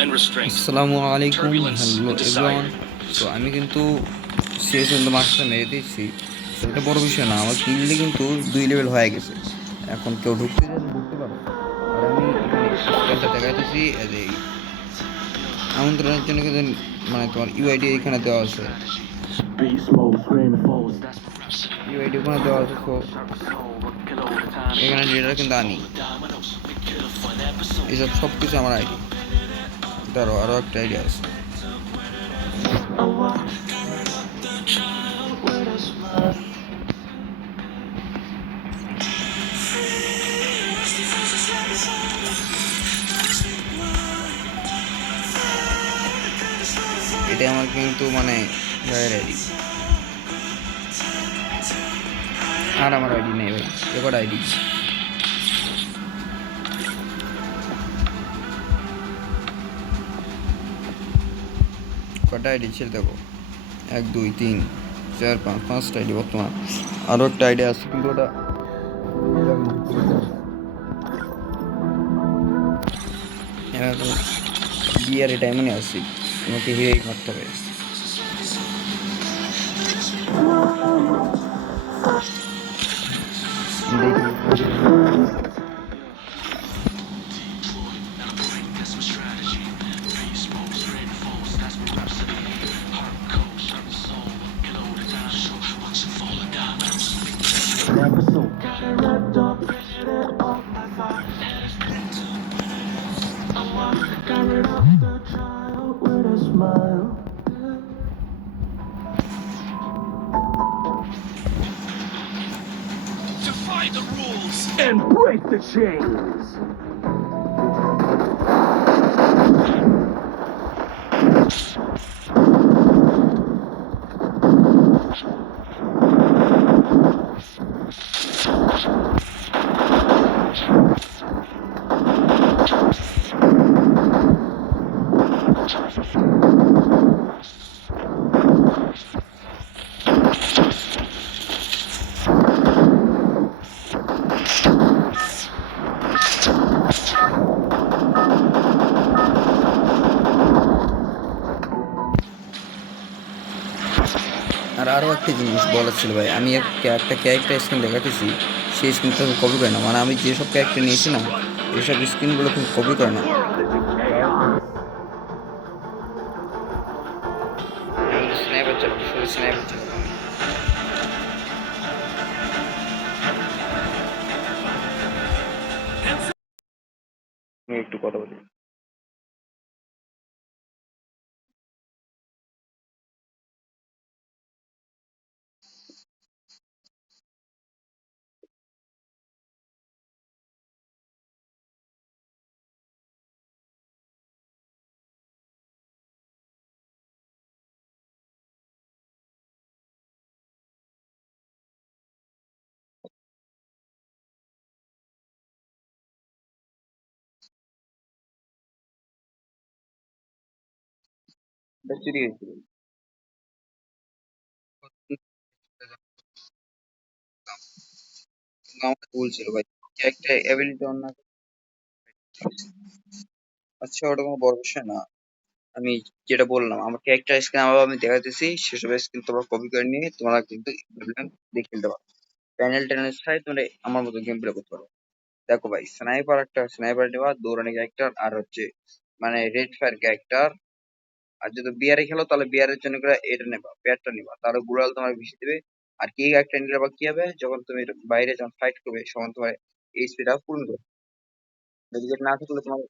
আসসালামু আলাইকুম, hello everyone. তো আমি কিন্তু শেষ পর্যন্ত মাছটা মেরে দিয়েছি। তো এটা বড় বিষয় না, আমার কিনলে কিন্তু 2 লেভেল হয়ে গেছে। এখন কেউ ঢুকতে চাইলে ঢুকতে পারো। আর আমি এখানে স্ক্যানটা দেখাইতেছি এই আমন্ত্রণের জন্য কিন্তু মানে তোমার ইউআইডি এখানে দেওয়া আছে, ইউআইডি ওখানে দেওয়া আছে। তো এখানে লিডার কিন্তু আমি, এইসব সব কিছু আমার আইডি। ধরো আরও একটা আইডিয়া আছে। এটা আমার কিন্তু মানে ভাইয়ের আইডি, আর আমার আইডি নেই ভাই, এবার আইডি কটা আইডি ছেড়ে দেবো? 1 2 3 4 5, 5টা আইডি বর্তমান। আরও একটা আইডিয়া আছে কিন্তু ওটা বিয়ার টাইমে আসছি, তোমাকে হিয়াই মারতে হবে। দেখি And break the chains. আর আরও একটা জিনিস বলার ছিল ভাই, আমি একটা ক্যারেক্টার স্ক্রিন দেখাতেছি, সেই স্ক্রিনটা কপি করে না। মানে আমি যেসব ক্যারেক্টার নিয়েছি না, এসব স্ক্রিনগুলো কিন্তু কপি করে না। স্নাইপার চালাবো, শুধু স্নাইপার চালাবো। আমি একটু কথা বলি। চুরি হয়েছিল, আমার ভুল ছিল ভাই। ক্যারেক্টার অ্যাবিলিটি অন না। আচ্ছা, ওটা কোনো বড় বিষয় না। আমি যেটা বললাম, আমার ক্যারেক্টার স্ক্রিন আবার আমি দেখাতেছি, সেসব স্ক্রিন তোমরা কপি করে নিয়ে তোমরা কিন্তু দিয়ে খেলতে পারো। প্যানেল ট্যানেল ছাড়াই তোমরা আমার মতো গেম প্লে করতে পারো। দেখো ভাই, স্নাইপার নেওয়া, দৌড়ানি ক্যারেক্টার, আর হচ্ছে মানে রেড ফায়ার ক্যারেক্টার। আর যদি বিয়ারে খেলো তাহলে বিয়ারের জন্য করে এটা নেবা, প্যাডটা নেবা, তাহলে গুড়াল তোমার বেশি দেবে। আর কি ক্যারেক্টার নিলে বা কি হবে, যখন তুমি বাইরে যখন ফাইট করবে তখন তোমার এইচপিটা পূর্ণ করবে। ডেডিকেট না থাকলে তোমার